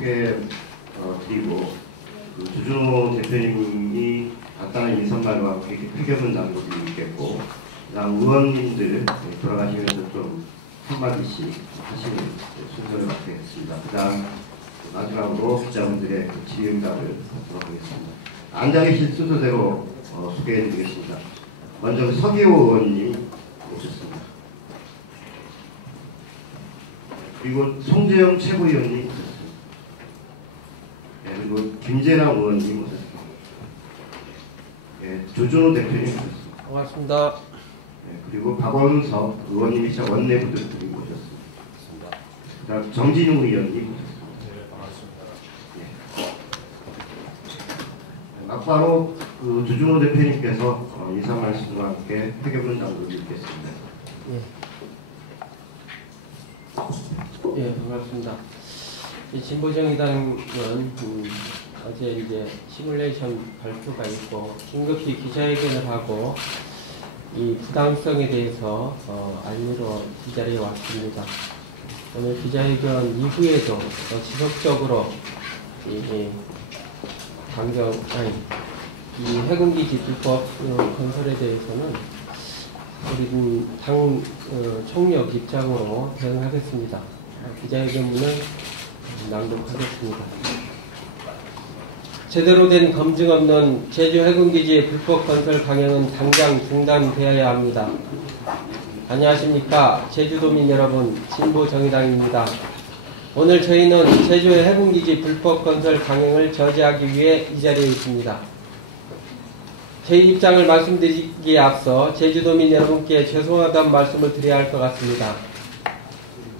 드리고 조준호 대표님이 간단한 인사말과 함께 폐결문 당부드리겠고, 그다음 의원님들 돌아가시면서 좀 한마디씩 하시는 순서를 맡겠습니다. 그다음 마지막으로 기자분들의 질의응답을 하도록 하겠습니다. 앉아 계실 순서대로 소개해드리겠습니다. 먼저 서기호 의원님 오셨습니다. 그리고 송재영 최고위원님 오셨습니다. 그리고 김재남 의원님 오셨습니다. 조준호 대표님 오셨습니다. 반갑습니다. 그리고 박원석 의원님이시자 원내부들들이 오셨습니다. 그다음 정진웅 의원님 오셨습니다. 네, 반갑습니다. 막바로 조준호 대표님께서 인사 말씀과 함께 폐결문 당부를 읽겠습니다. 예, 반갑습니다. 진보정의당은 어제 이제 시뮬레이션 발표가 있고 긴급히 기자회견을 하고 이 부당성에 대해서 알리러 이 자리에 왔습니다. 오늘 기자회견 이후에도 지속적으로 이 해군기지 불법 건설에 대해서는 우리 당 총력 입장으로 대응하겠습니다. 기자회견문을 낭독하겠습니다. 제대로 된 검증 없는 제주 해군기지의 불법 건설 강행은 당장 중단되어야 합니다. 안녕하십니까. 제주도민 여러분, 진보정의당입니다. 오늘 저희는 제주의 해군기지 불법 건설 강행을 저지하기 위해 이 자리에 있습니다. 제 입장을 말씀드리기에 앞서 제주도민 여러분께 죄송하다는 말씀을 드려야 할 것 같습니다.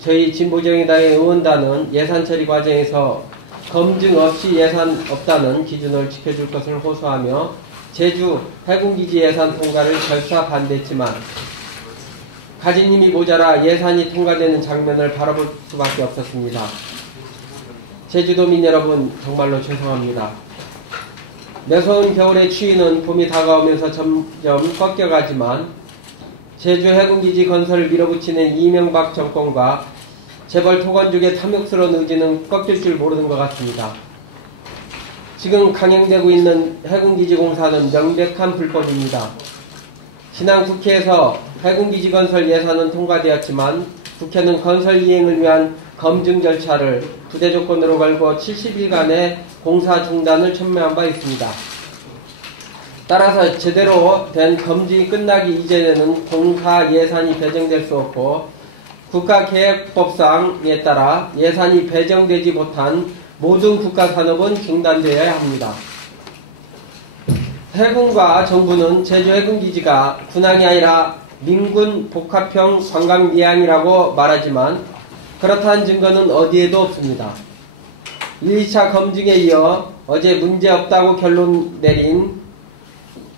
저희 진보정의당의 의원단은 예산 처리 과정에서 검증 없이 예산 없다는 기준을 지켜줄 것을 호소하며 제주 해군기지 예산 통과를 결사 반대했지만 가진 힘이 모자라 예산이 통과되는 장면을 바라볼 수밖에 없었습니다. 제주도민 여러분, 정말로 죄송합니다. 매서운 겨울의 추위는 봄이 다가오면서 점점 꺾여가지만 제주 해군기지 건설을 밀어붙이는 이명박 정권과 재벌 토건족의 탐욕스러운 의지는 꺾일 줄 모르는 것 같습니다. 지금 강행되고 있는 해군기지 공사는 명백한 불법입니다. 지난 국회에서 해군기지 건설 예산은 통과되었지만 국회는 건설 이행을 위한 검증 절차를 부대 조건으로 걸고 70일간의 공사 중단을 촉구한 바 있습니다. 따라서 제대로 된 검증이 끝나기 이전에는 공사 예산이 배정될 수 없고 국가계획법상에 따라 예산이 배정되지 못한 모든 국가산업은 중단되어야 합니다. 해군과 정부는 제주 해군기지가 군항이 아니라 민군 복합형 관광미항이라고 말하지만 그렇다는 증거는 어디에도 없습니다. 1, 2차 검증에 이어 어제 문제없다고 결론 내린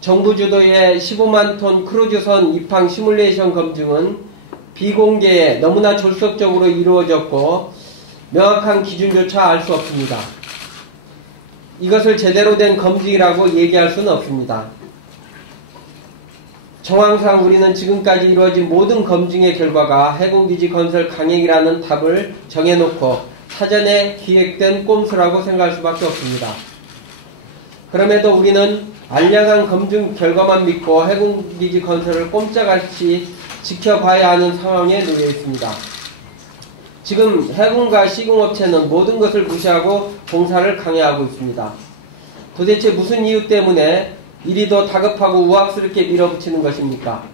정부 주도의 15만 톤 크루즈선 입항 시뮬레이션 검증은 비공개에 너무나 졸속적으로 이루어졌고 명확한 기준조차 알 수 없습니다. 이것을 제대로 된 검증이라고 얘기할 수는 없습니다. 정황상 우리는 지금까지 이루어진 모든 검증의 결과가 해군기지 건설 강행이라는 답을 정해놓고 사전에 기획된 꼼수라고 생각할 수밖에 없습니다. 그럼에도 우리는 알량한 검증 결과만 믿고 해군기지 건설을 꼼짝없이 지켜봐야 하는 상황에 놓여 있습니다. 지금 해군과 시공업체는 모든 것을 무시하고 공사를 강행하고 있습니다. 도대체 무슨 이유 때문에 이리도 다급하고 우악스럽게 밀어붙이는 것입니까?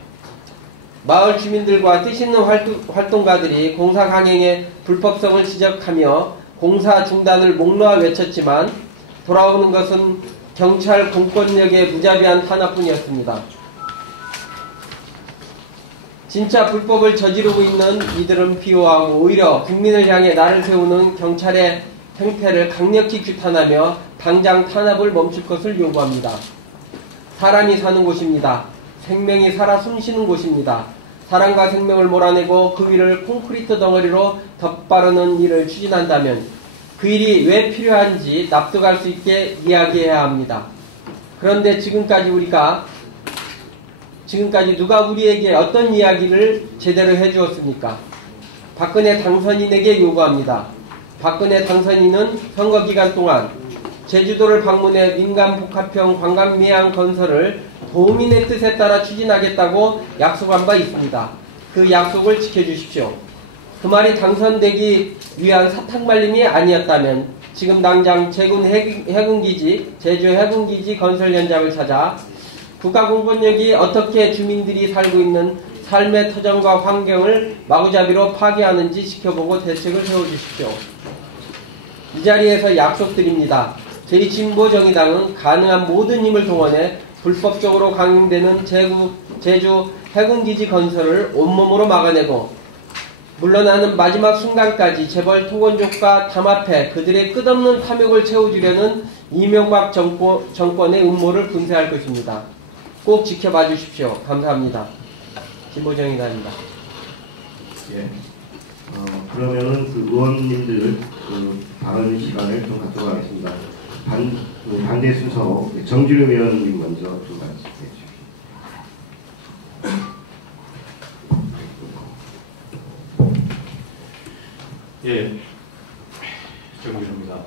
마을 주민들과 뜻있는 활동가들이 공사 강행의 불법성을 지적하며 공사 중단을 목놓아 외쳤지만 돌아오는 것은 경찰 공권력의 무자비한 탄압뿐이었습니다. 진짜 불법을 저지르고 있는 이들은 비호하고 오히려 국민을 향해 날을 세우는 경찰의 행태를 강력히 규탄하며 당장 탄압을 멈출 것을 요구합니다. 사람이 사는 곳입니다. 생명이 살아 숨쉬는 곳입니다. 사람과 생명을 몰아내고 그 위를 콘크리트 덩어리로 덧바르는 일을 추진한다면 그 일이 왜 필요한지 납득할 수 있게 이야기해야 합니다. 그런데 지금까지 누가 우리에게 어떤 이야기를 제대로 해주었습니까? 박근혜 당선인에게 요구합니다. 박근혜 당선인은 선거 기간 동안 제주도를 방문해 민간 복합형 관광미항 건설을 도민의 뜻에 따라 추진하겠다고 약속한 바 있습니다. 그 약속을 지켜주십시오. 그 말이 당선되기 위한 사탕말림이 아니었다면 지금 당장 제주 해군기지 건설 현장을 찾아 국가공권력이 어떻게 주민들이 살고 있는 삶의 터전과 환경을 마구잡이로 파괴하는지 지켜보고 대책을 세워주십시오. 이 자리에서 약속드립니다. 저희 진보정의당은 가능한 모든 힘을 동원해 불법적으로 강행되는 제주 해군기지 건설을 온몸으로 막아내고 물러나는 마지막 순간까지 재벌 토건족과 담합해 그들의 끝없는 탐욕을 채워주려는 이명박 정권의 음모를 분쇄할 것입니다. 꼭 지켜봐 주십시오. 감사합니다. 진보정의당입니다. 예. 그러면은 그 의원님들 발언 시간을 좀 갖도록 하겠습니다. 반대 순서로 정준영 의원님 먼저 좀 말씀해 주십시오. 예, 정준호입니다.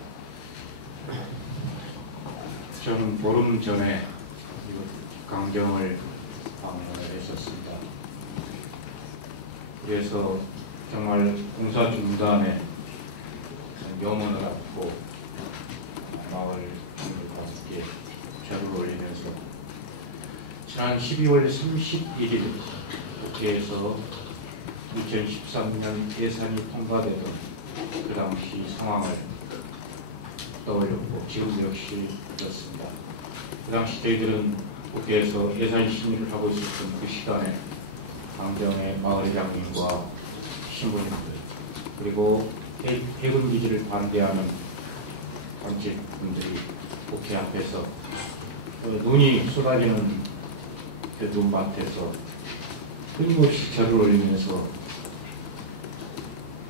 저는 보름 전에 강정을 방문을 했었습니다. 그래서 정말 공사 중단에 영혼을 갖고 마을 주민과 함께 절을 올리면서 지난 12월 31일 국회에서 2013년 예산이 통과되던 그 당시 상황을 떠올렸고 지금 역시 그렇습니다. 그 당시 저희들은 국회에서 예산 심의를 하고 있었던 그 시간에 강정의 마을회장님과 신부님들 그리고 해군기지를 반대하는 단체분들이 국회 앞에서 눈이 쏟아지는 그 눈밭에서 끊임없이 절을 올리면서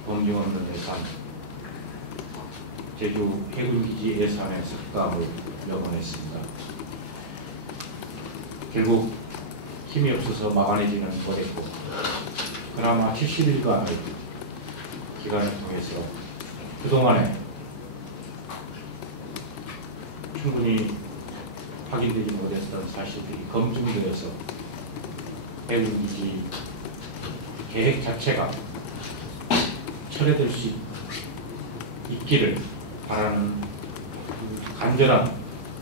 범죄 없는 예산, 제주 해군기지 예산의 삭감을 명언했습니다. 결국 힘이 없어서 막아내지는 못했고 그나마 70일간의 기간을 통해서 그동안에 충분히 확인되지 못했던 사실들이 검증되어서 해군기지 계획 자체가 철회될 수 있기를 바라는 간절한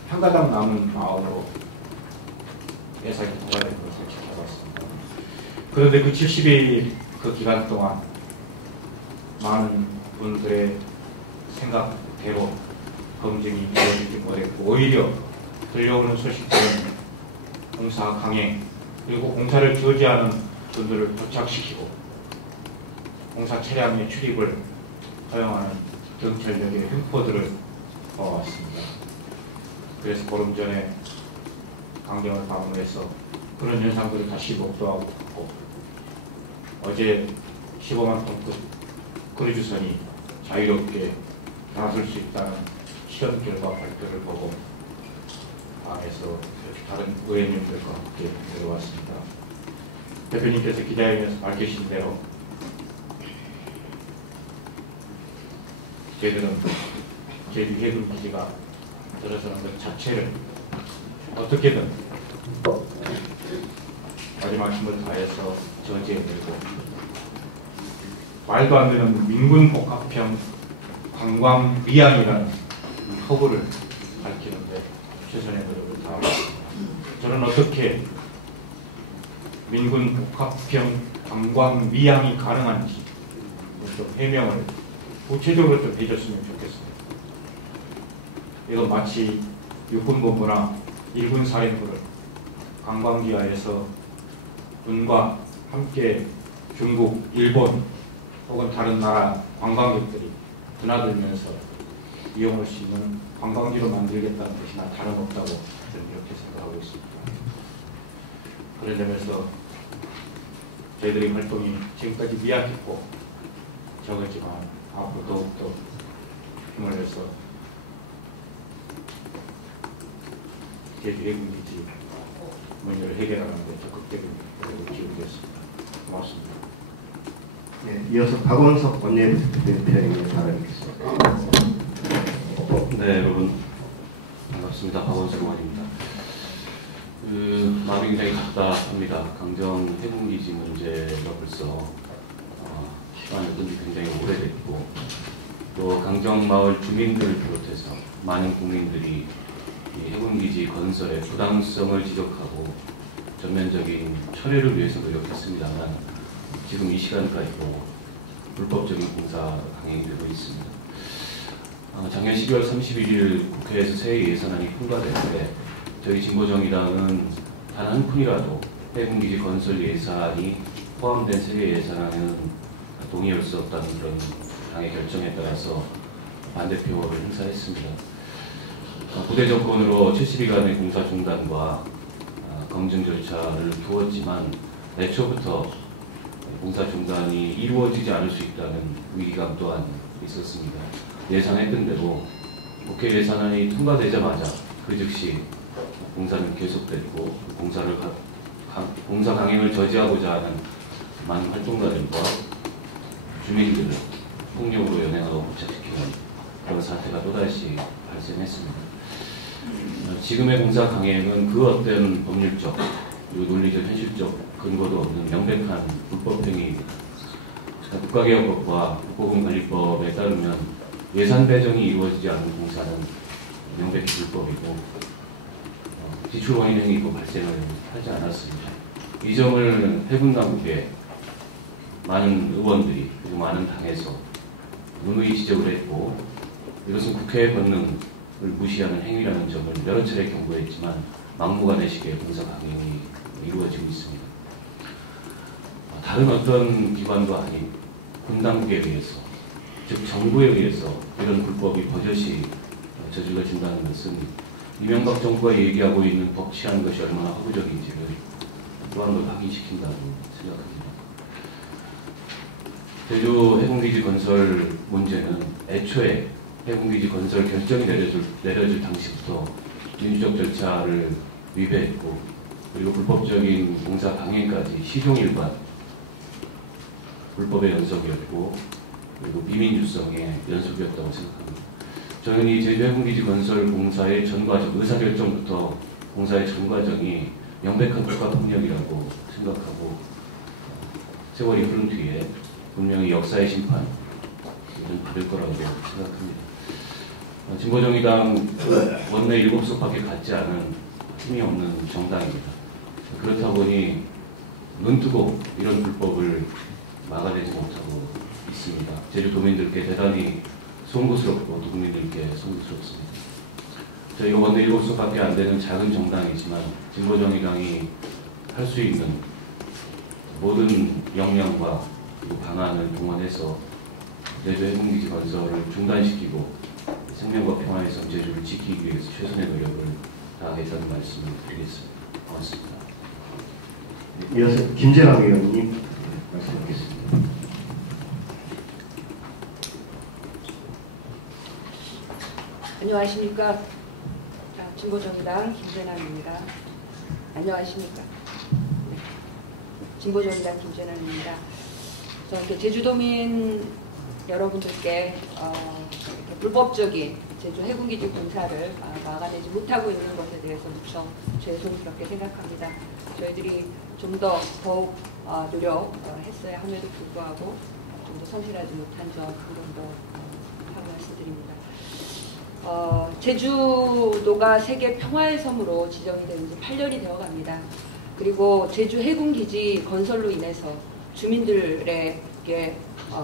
한 가닥 남은 마음으로 예산이 통과된 것을 지켜봤습니다. 그런데 그 70일 그 기간 동안 많은 분들의 생각대로 검증이 이루어지지 못했고 오히려 들려오는 소식들은 공사 강행 그리고 공사를 저지하는 분들을 도착시키고 공사 차량의 출입을 허용하는 경찰력의 횡포들을 봐왔습니다. 그래서 보름 전에 강정을 방문해서 그런 현상들을 다시 목도하고 있고 어제 15만 톤급 크루즈선이 자유롭게 나설 수 있다는 실험 결과 발표를 보고 방에서 다른 의원님들과 함께 내려왔습니다. 대표님께서 기자회견에서 밝히신 대로 저희들은 제주 해군기지가 들어서는 것 자체를 어떻게든 마지막 힘을 다해서 저지해내고 말도 안 되는 민군 복합형 관광 미항이라는 허구를 밝히는데 최선의 노력을 다하고 저는 어떻게 민군 복합형 관광 미항이 가능한지 좀 해명을 구체적으로 좀 해줬으면 좋겠습니다. 이건 마치 육군본부나 일군 사령부를 관광지하에서 군과 함께 중국, 일본 혹은 다른 나라 관광객들이 드나들면서 이용할 수 있는 관광지로 만들겠다는 것이나 다름없다고 저는 이렇게 생각하고 있습니다. 그런 점에서 저희들의 활동이 지금까지 미약했고 적었지만 앞으로 더욱더 힘을 내서 제주 해군기지 문제를 해결하는 데 적극적인 노력을 기울이겠습니다. 고맙습니다. 네, 이어서 박원석 원내대표님의 발언이겠습니다. 네, 여러분 반갑습니다. 박원석 의원입니다. 마음이 굉장히 답답합니다. 강정 해군기지 문제가 벌써 시간을 끈 지 굉장히 오래됐고, 또 강정마을 주민들을 비롯해서 많은 국민들이 이 해군기지 건설의 부당성을 지적하고 전면적인 철회를 위해서 노력했습니다만, 지금 이 시간까지도 불법적인 공사 강행이 되고 있습니다. 작년 12월 31일 국회에서 새 예산안이 통과됐는데, 저희 진보정의당은 단 한 푼이라도 해군기지 건설 예산이 포함된 새 예산안은 동의할 수 없다는 그런 당의 결정에 따라서 반대표를 행사했습니다. 부대 정권으로 70일간의 공사 중단과 검증 절차를 두었지만, 애초부터 공사 중단이 이루어지지 않을 수 있다는 위기감 또한 있었습니다. 예상했던 대로 국회 예산안이 통과되자마자 그 즉시 공사는 계속됐고, 공사 강행을 저지하고자 하는 많은 활동가들과 주민들을 폭력으로 연행하고 고착시키는 그런 사태가 또다시 발생했습니다. 지금의 공사 강행은 그 어떤 법률적, 그리고 논리적, 현실적 근거도 없는 명백한 불법행위입니다. 국가개혁법과 국고금관리법에 따르면 예산 배정이 이루어지지 않은 공사는 명백히 불법이고, 지출 원인 행위도 발생을 하지 않았습니다. 이 점을 해군당국에 많은 의원들이, 그리고 많은 당에서 누누이 지적을 했고, 이것은 국회의 권능을 무시하는 행위라는 점을 여러 차례 경고했지만 막무가내식의 공사 강행이 이루어지고 있습니다. 다른 어떤 기관도 아닌 군당국에 의해서, 즉 정부에 의해서 이런 불법이 버젓이 저질러진다는 것은 이명박 정부가 얘기하고 있는 법 취하는 것이 얼마나 허구적인지를 또 한 번 확인시킨다고 생각합니다. 제주 해군기지 건설 문제는 애초에 해군기지 건설 결정이 내려질 당시부터 민주적 절차를 위배했고, 그리고 불법적인 공사 강행까지 시종일관 불법의 연속이었고, 그리고 비민주성의 연속이었다고 생각합니다. 저는 이 제주 해군기지 건설 공사의 전 과정, 의사결정부터 공사의 전 과정이 명백한 국가폭력이라고 생각하고, 세월이 흐른 뒤에 분명히 역사의 심판을 받을 거라고 생각합니다. 진보정의당 원내 7석밖에 갖지 않은 힘이 없는 정당입니다. 그렇다 보니 눈뜨고 이런 불법을 막아내지 못하고 있습니다. 제주도민들께 대단히 송구스럽고 또 국민들께 송구스럽습니다. 저희가 원내 7석밖에 안 되는 작은 정당이지만 진보정의당이 할 수 있는 모든 역량과 방안을 동원해서 제주 해군기지 건설을 중단시키고 생명과 평화의 섬 제주를 지키기 위해서 최선의 노력을 다하겠다는 말씀을 드리겠습니다. 고맙습니다. 이어서 김재남 의원님 말씀드리겠습니다. 안녕하십니까. 진보정의당 김재남입니다. 안녕하십니까. 진보정의당 김재남입니다. 제주도민 여러분들께 이렇게 불법적인 제주 해군기지 공사를 막아내지 못하고 있는 것에 대해서 무척 죄송스럽게 생각합니다. 저희들이 좀 더욱 노력했어야 함에도 불구하고 좀 더 성실하지 못한 점 한 번 더 하고 말씀드립니다. 제주도가 세계 평화의 섬으로 지정이 된 지 8년이 되어갑니다. 그리고 제주 해군기지 건설로 인해서 주민들에게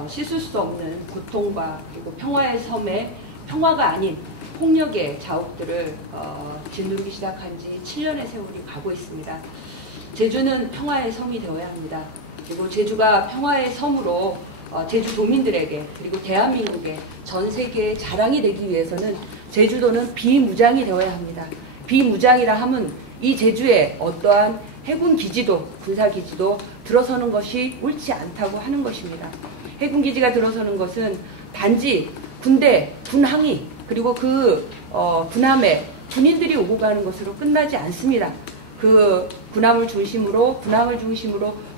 씻을 수 없는 고통과 그리고 평화의 섬에 평화가 아닌 폭력의 자욱들을 짓누르기 시작한 지 7년의 세월이 가고 있습니다. 제주는 평화의 섬이 되어야 합니다. 그리고 제주가 평화의 섬으로 제주도민들에게 그리고 대한민국의 전 세계의 자랑이 되기 위해서는 제주도는 비무장이 되어야 합니다. 비무장이라 함은 이 제주에 어떠한 해군기지도 군사기지도 들어서는 것이 옳지 않다고 하는 것입니다. 해군기지가 들어서는 것은 단지 군대, 군항이 그리고 그 군함에 군인들이 오고 가는 것으로 끝나지 않습니다. 그 군함을 중심으로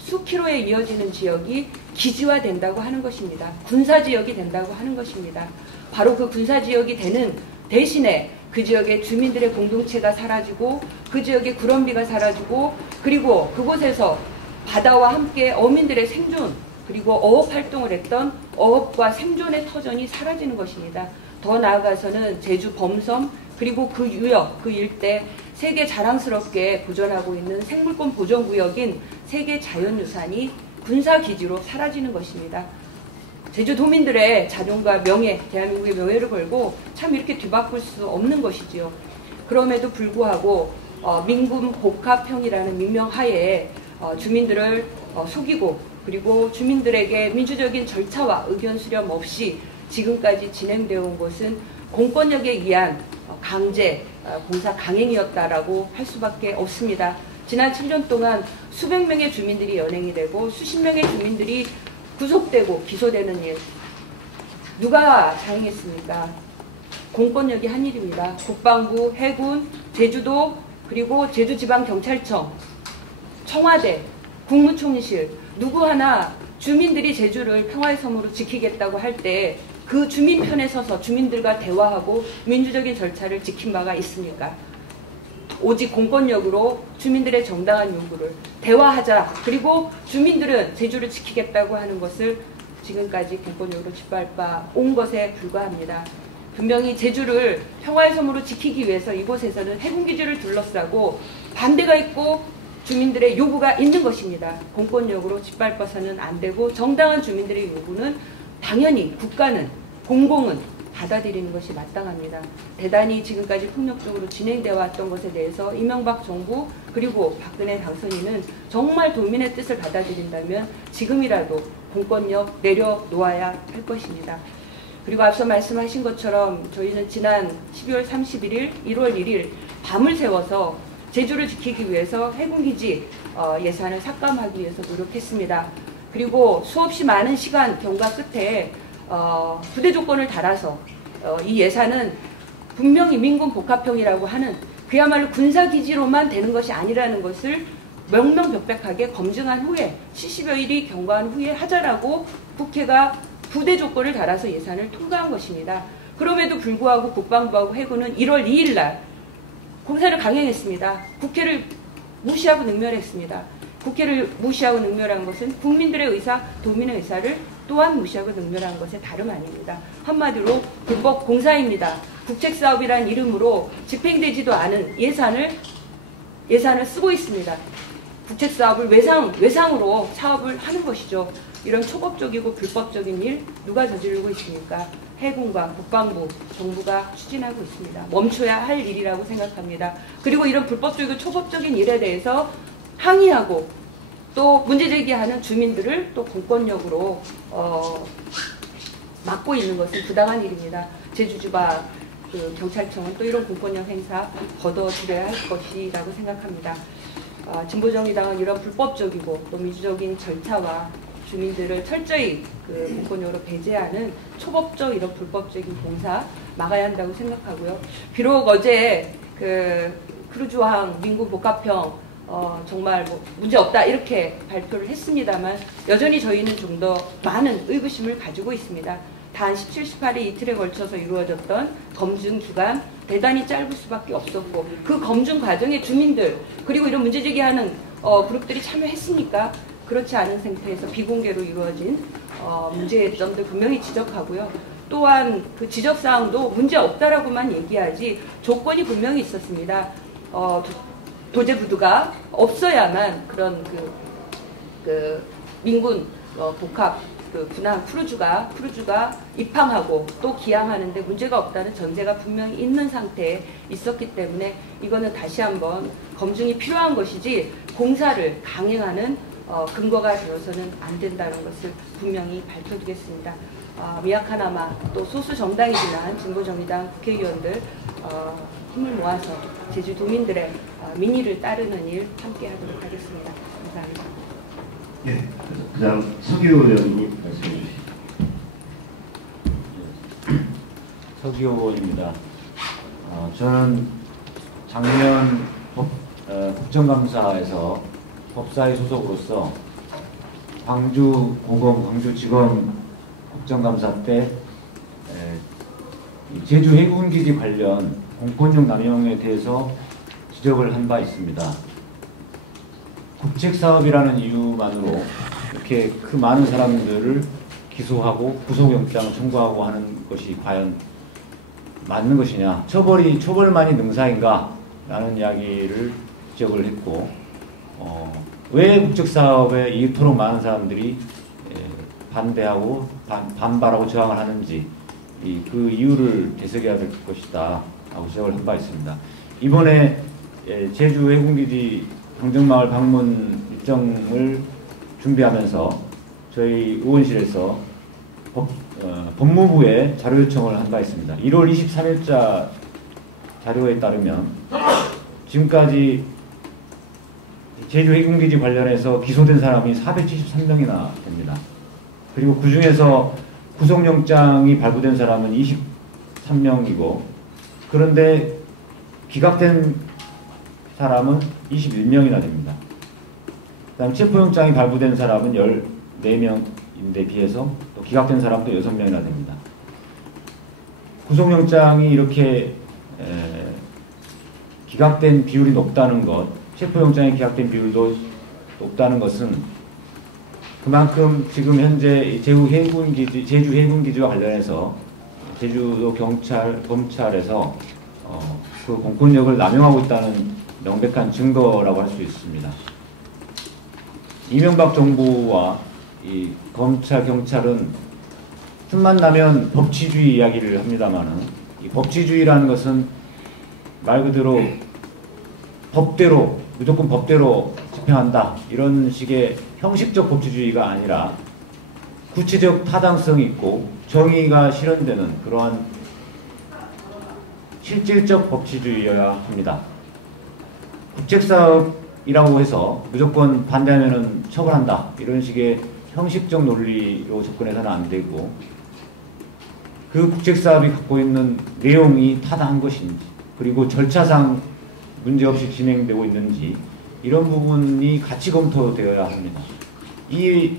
수킬로에 이어지는 지역이 기지화된다고 하는 것입니다. 군사지역이 된다고 하는 것입니다. 바로 그 군사지역이 되는 대신에 그 지역의 주민들의 공동체가 사라지고 그 지역의 구럼비가 사라지고 그리고 그곳에서 바다와 함께 어민들의 생존 그리고 어업 활동을 했던 어업과 생존의 터전이 사라지는 것입니다. 더 나아가서는 제주 범섬 그리고 그 유역, 그 일대 세계 자랑스럽게 보존하고 있는 생물권 보존구역인 세계 자연유산이 군사기지로 사라지는 것입니다. 제주도민들의 자존과 명예, 대한민국의 명예를 걸고 참 이렇게 뒤바꿀 수 없는 것이지요. 그럼에도 불구하고 민군 복합형이라는 민명하에 주민들을 속이고 그리고 주민들에게 민주적인 절차와 의견 수렴 없이 지금까지 진행되어 온 것은 공권력에 의한 강제 공사 강행이었다라고 할 수밖에 없습니다. 지난 7년 동안 수백 명의 주민들이 연행이 되고 수십 명의 주민들이 구속되고 기소되는 일 누가 자행했습니까? 공권력이 한 일입니다. 국방부, 해군, 제주도 그리고 제주지방경찰청, 청와대, 국무총리실 누구 하나 주민들이 제주를 평화의 섬으로 지키겠다고 할 때 그 주민 편에 서서 주민들과 대화하고 민주적인 절차를 지킨 바가 있습니까? 오직 공권력으로 주민들의 정당한 요구를 대화하자. 그리고 주민들은 제주를 지키겠다고 하는 것을 지금까지 공권력으로 짓밟아 온 것에 불과합니다. 분명히 제주를 평화의 섬으로 지키기 위해서 이곳에서는 해군기지를 둘러싸고 반대가 있고 주민들의 요구가 있는 것입니다. 공권력으로 짓밟아서는 안 되고 정당한 주민들의 요구는 당연히 국가는 공공은 받아들이는 것이 마땅합니다. 대단히 지금까지 폭력적으로 진행되어 왔던 것에 대해서 이명박 정부 그리고 박근혜 당선인은 정말 도민의 뜻을 받아들인다면 지금이라도 공권력 내려놓아야 할 것입니다. 그리고 앞서 말씀하신 것처럼 저희는 지난 12월 31일, 1월 1일 밤을 새워서 제주를 지키기 위해서 해군기지 예산을 삭감하기 위해서 노력했습니다. 그리고 수없이 많은 시간 경과 끝에 부대 조건을 달아서 이 예산은 분명히 민군 복합형이라고 하는 그야말로 군사기지로만 되는 것이 아니라는 것을 명명백백하게 검증한 후에 70여 일이 경과한 후에 하자라고 국회가 부대 조건을 달아서 예산을 통과한 것입니다. 그럼에도 불구하고 국방부하고 해군은 1월 2일 날 공사를 강행했습니다. 국회를 무시하고 능멸했습니다. 국회를 무시하고 능멸한 것은 국민들의 의사, 도민의 의사를 또한 무시하고 능멸한 것에 다름 아닙니다. 한마디로 불법 공사입니다. 국책사업이라는 이름으로 집행되지도 않은 예산을 쓰고 있습니다. 국책사업을 외상으로 사업을 하는 것이죠. 이런 초법적이고 불법적인 일 누가 저지르고 있습니까? 해군과 국방부, 정부가 추진하고 있습니다. 멈춰야 할 일이라고 생각합니다. 그리고 이런 불법적이고 초법적인 일에 대해서 항의하고 또 문제제기하는 주민들을 또 공권력으로 막고 있는 것은 부당한 일입니다. 제주지방 경찰청은 또 이런 공권력 행사 걷어들여야 할 것이라고 생각합니다. 진보정의당은 이런 불법적이고 또 민주적인 절차와 주민들을 철저히 공권력으로 배제하는 초법적 이런 불법적인 공사 막아야 한다고 생각하고요. 비록 어제 크루즈왕 민군 복합형 정말 문제 없다 이렇게 발표를 했습니다만 여전히 저희는 좀 더 많은 의구심을 가지고 있습니다. 단 17, 18일 이틀에 걸쳐서 이루어졌던 검증 기간 대단히 짧을 수밖에 없었고 그 검증 과정에 주민들 그리고 이런 문제제기하는 그룹들이 참여했습니까? 그렇지 않은 상태에서 비공개로 이루어진 문제점들 분명히 지적하고요. 또한 그 지적사항도 문제 없다라고만 얘기하지 조건이 분명히 있었습니다. 도제부두가 없어야만 그런 민군 복합 군함 크루즈가 입항하고 또 기항하는데 문제가 없다는 전제가 분명히 있는 상태에 있었기 때문에 이거는 다시 한번 검증이 필요한 것이지 공사를 강행하는 근거가 되어서는 안 된다는 것을 분명히 밝혀두겠습니다. 미약하나마 또 소수 정당이지만 진보정의당 국회의원들 힘을 모아서 제주도민들의 민의를 따르는 일 함께 하도록 하겠습니다. 감사합니다. 네, 그다음 서기호 의원님 말씀해 주시죠. 서기호 의원입니다. 저는 작년 국정감사에서 법사위 소속으로서 광주고검, 광주지검 국정감사 때 제주 해군기지 관련 공권력 남용에 대해서 지적을 한 바 있습니다. 국책사업이라는 이유만으로 이렇게 그 많은 사람들을 기소하고 구속영장 청구하고 하는 것이 과연 맞는 것이냐, 처벌만이 능사인가 라는 이야기를 지적을 했고, 왜 국책사업에 이토록 많은 사람들이 반대하고 반발하고 저항을 하는지 그 이유를 되새겨야 될 것이다 하고 지적을 한 바 있습니다. 이번에 제주 해군기지 강정마을 방문 일정을 준비하면서 저희 의원실에서 법무부에 자료 요청을 한 바 있습니다. 1월 23일자 자료에 따르면 지금까지 제주 해군기지 관련해서 기소된 사람이 473명이나 됩니다. 그리고 그 중에서 구속영장이 발부된 사람은 23명이고, 그런데 기각된 사람은 21명이나 됩니다. 그 다음 체포영장이 발부된 사람은 14명인데 비해서 또 기각된 사람도 6명이나 됩니다. 구속영장이 이렇게 기각된 비율이 높다는 것, 체포영장이 기각된 비율도 높다는 것은 그만큼 지금 현재 제주 해군기지와 관련해서 제주도 경찰, 검찰에서 그 공권력을 남용하고 있다는 명백한 증거라고 할 수 있습니다. 이명박 정부와 이 검찰, 경찰은 틈만 나면 법치주의 이야기를 합니다만은, 이 법치주의라는 것은 말 그대로 법대로, 무조건 법대로 집행한다, 이런 식의 형식적 법치주의가 아니라 구체적 타당성이 있고 정의가 실현되는 그러한 실질적 법치주의여야 합니다. 국책사업이라고 해서 무조건 반대하면 처벌한다, 이런 식의 형식적 논리로 접근해서는 안 되고, 그 국책사업이 갖고 있는 내용이 타당한 것인지, 그리고 절차상 문제없이 진행되고 있는지, 이런 부분이 같이 검토되어야 합니다. 이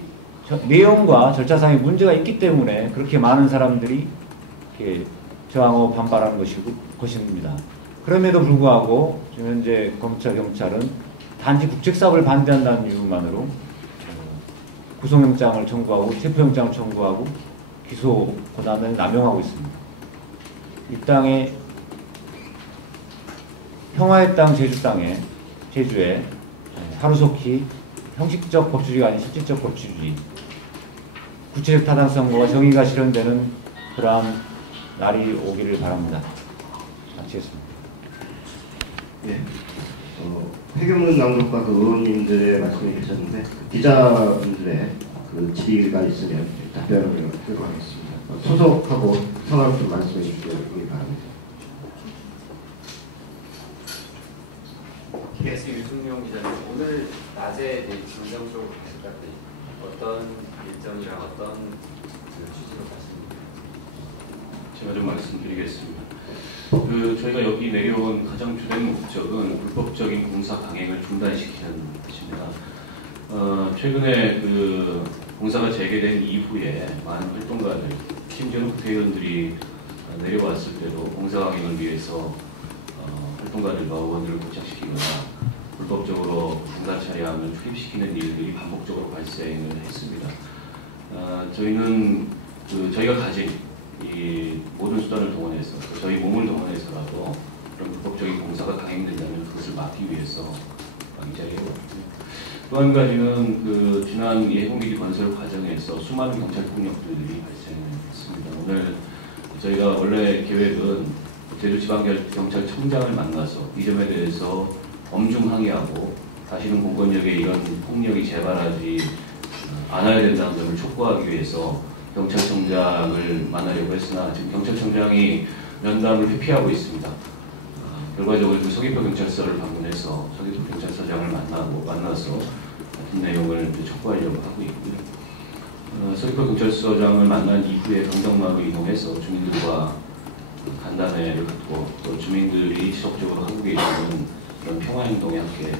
내용과 절차상의 문제가 있기 때문에 그렇게 많은 사람들이 이렇게 저항하고 반발하는 것입니다. 그럼에도 불구하고 지금 현재 검찰, 경찰은 단지 국책사업을 반대한다는 이유만으로 구속영장을 청구하고 체포영장을 청구하고 기소 권한을 남용하고 있습니다. 이 땅에, 평화의 땅 제주에 하루속히 형식적 법치주의가 아닌 실질적 법치주의, 구체적 타당성과 정의가 실현되는 그러한 날이 오기를 바랍니다. 마치겠습니다. 네. 해경문 낭독과 의원님들의 말씀이 계셨는데, 기자분들의 그 질의가 있으면 답변을 하도록 하겠습니다. 소속하고 성함 좀 말씀해 주시기 바랍니다. KBS 유승용 기자님, 오늘 낮에 정상적으로 가실 때 어떤 일정이랑 어떤 취지로 가십니까? 제가 좀 말씀드리겠습니다. 저희가 여기 내려온 가장 주된 목적은 불법적인 공사 강행을 중단시키는 것입니다. 최근에 그 공사가 재개된 이후에 많은 활동가들, 심지어는 국회의원들이 내려왔을 때도 공사 강행을 위해서 활동가들과 의원들을 고착시키거나 불법적으로 공사 차량을 출입시키는 일들이 반복적으로 발생을 했습니다. 저희는 저희가 가진 이 모든 수단을 동원해서, 저희 몸을 동원해서라도 그런 불법적인 공사가 강행된다면 그것을 막기 위해서 이 자리에 왔고요. 또 한 가지는 지난 해군기지 건설 과정에서 수많은 경찰 폭력들이 발생했습니다. 오늘 저희가 원래 계획은 제주지방경찰청장을 만나서 이 점에 대해서 엄중 항의하고 다시는 공권력의 이런 폭력이 재발하지 않아야 된다는 점을 촉구하기 위해서 경찰청장을 만나려고 했으나 지금 경찰청장이 면담을 회피하고 있습니다. 결과적으로 서귀포 경찰서를 방문해서 서귀포 경찰서장을 만나서 같은 내용을 촉구하려고 하고 있고요. 서귀포 경찰서장을 만난 이후에 강정마로 이동해서 주민들과 간담회를 갖고 또 주민들이 지속적으로 하고 계시는 그런 평화행동에 함께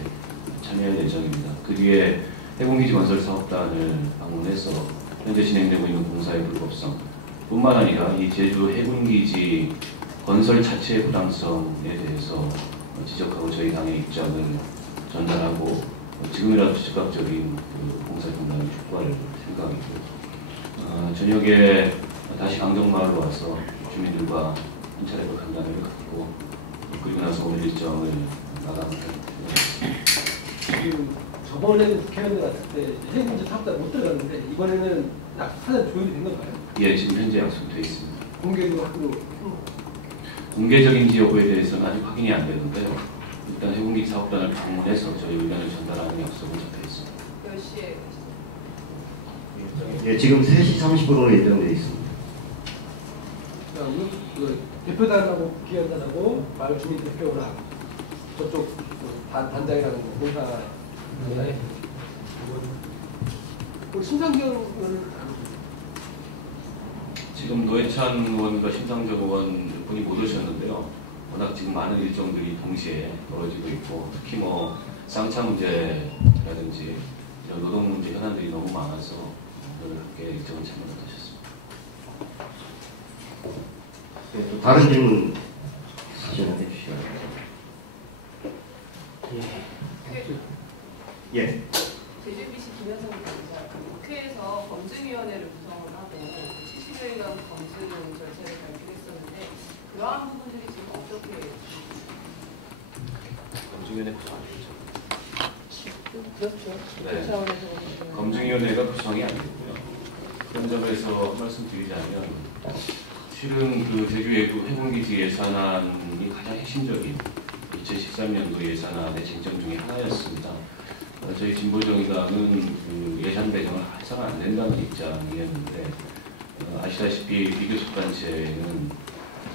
참여할 예정입니다. 그 뒤에 해군기지 건설 사업단을 방문해서 현재 진행되고 있는 공사의 불법성 뿐만 아니라 이 제주 해군기지 건설 자체의 부당성에 대해서 지적하고 저희 당의 입장을 전달하고 지금이라도 즉각적인 그 공사 중단을 촉구할 생각이고 저녁에 다시 강정마을로 와서 주민들과 한 차례 간담회를 갖고 그리고 나서 오늘 일정을 마감하겠습니다. 지금 저번에는 국회의원들 갔을 때 해군기지 사업단 못 들어갔는데 이번에는 사전 조율이 된 건가요? 예, 지금 현재 약속되어 있습니다. 공개도 하고 공개적인지 여부에 대해서는 아직 확인이 안 되는데요. 일단 해군기지 사업단을 방문해서 저희 의견을 전달하는 약속은 잡혀 있습니다. 10시에 예, 지금 3시 30분으로 예정되어 있습니다. 그 대표단하고 국회의원단하고 마을 주민 대표랑 저쪽 단장이라는 거 공사 네. 우리 심상정 의원을 지금 노회찬 의원과 심상정 의원 분이 못 오셨는데요. 워낙 지금 많은 일정들이 동시에 벌어지고 있고 특히 뭐 쌍차 문제라든지 이런 노동 문제 현안들이 너무 많아서 오늘 함께 일정을 참여 못하셨습니다. 예, 또 다른 질문 사진을 해주시죠. 예. 제주BC 김현성 기자, 국회에서 검증위원회를 구성을 하고 70여일간 검증 절차를 발표했었는데 그러한 부분들이 지금 어떻게 검증위원회 구성이 되죠. 그렇죠. 네. 그 차원에서 보시면. 검증위원회가 구성이 안 되고요. 그런 점에서 말씀드리자면 실은 그 제주 해군기지 예산안이 가장 핵심적인 2013년도 예산안의 쟁점 중에 하나였습니다. 저희 진보정의당은 그 예산 배정을 해서는 안 된다는 입장이었는데 아시다시피 비교섭단체는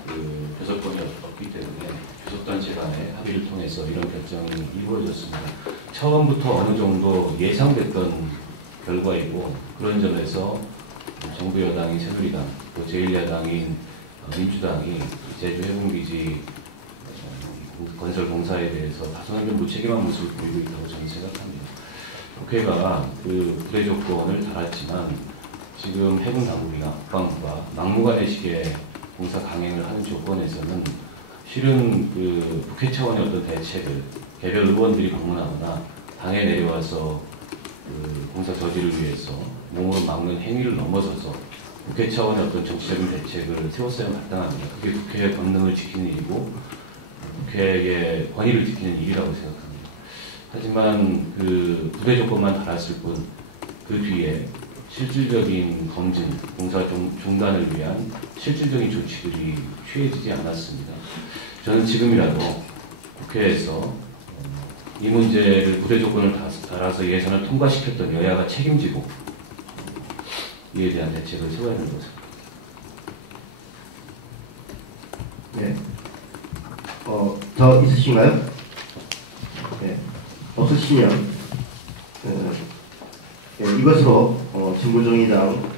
그 교섭권이 없기 때문에 교섭단체 간의 합의를 통해서 이런 결정이 이루어졌습니다. 처음부터 어느 정도 예상됐던 결과이고 그런 점에서 정부 여당인 새누리당 또 제1야당인 민주당이 제주 해군기지 건설 공사에 대해서 다소한 좀 무책임한 모습을 보이고 있다고 저는 생각합니다. 국회가 그 부대 조건을 달았지만 지금 해군 당국이나 국방부가 막무가내식의 공사 강행을 하는 조건에서는 실은 그 국회 차원의 어떤 대책을 개별 의원들이 방문하거나 당에 내려와서 그 공사 저지를 위해서 몸으로 막는 행위를 넘어서서 국회 차원의 어떤 정치적인 대책을 세웠어야 마땅합니다. 그게 국회의 권능을 지키는 일이고 국회의 권위를 지키는 일이라고 생각합니다. 하지만 그 부대 조건만 달았을 뿐 그 뒤에 실질적인 검증, 공사 중단을 위한 실질적인 조치들이 취해지지 않았습니다. 저는 지금이라도 국회에서 이 문제를 부대 조건을 달아서 예산을 통과시켰던 여야가 책임지고 이에 대한 대책을 세워야 하는 것입니다. 네. 더 있으신가요? 네. 없으시면 네, 이것으로 진보정의당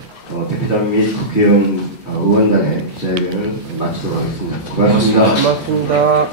대표장 및 국회의원 의원단의 기자회견을 마치도록 하겠습니다. 고맙습니다. 고맙습니다.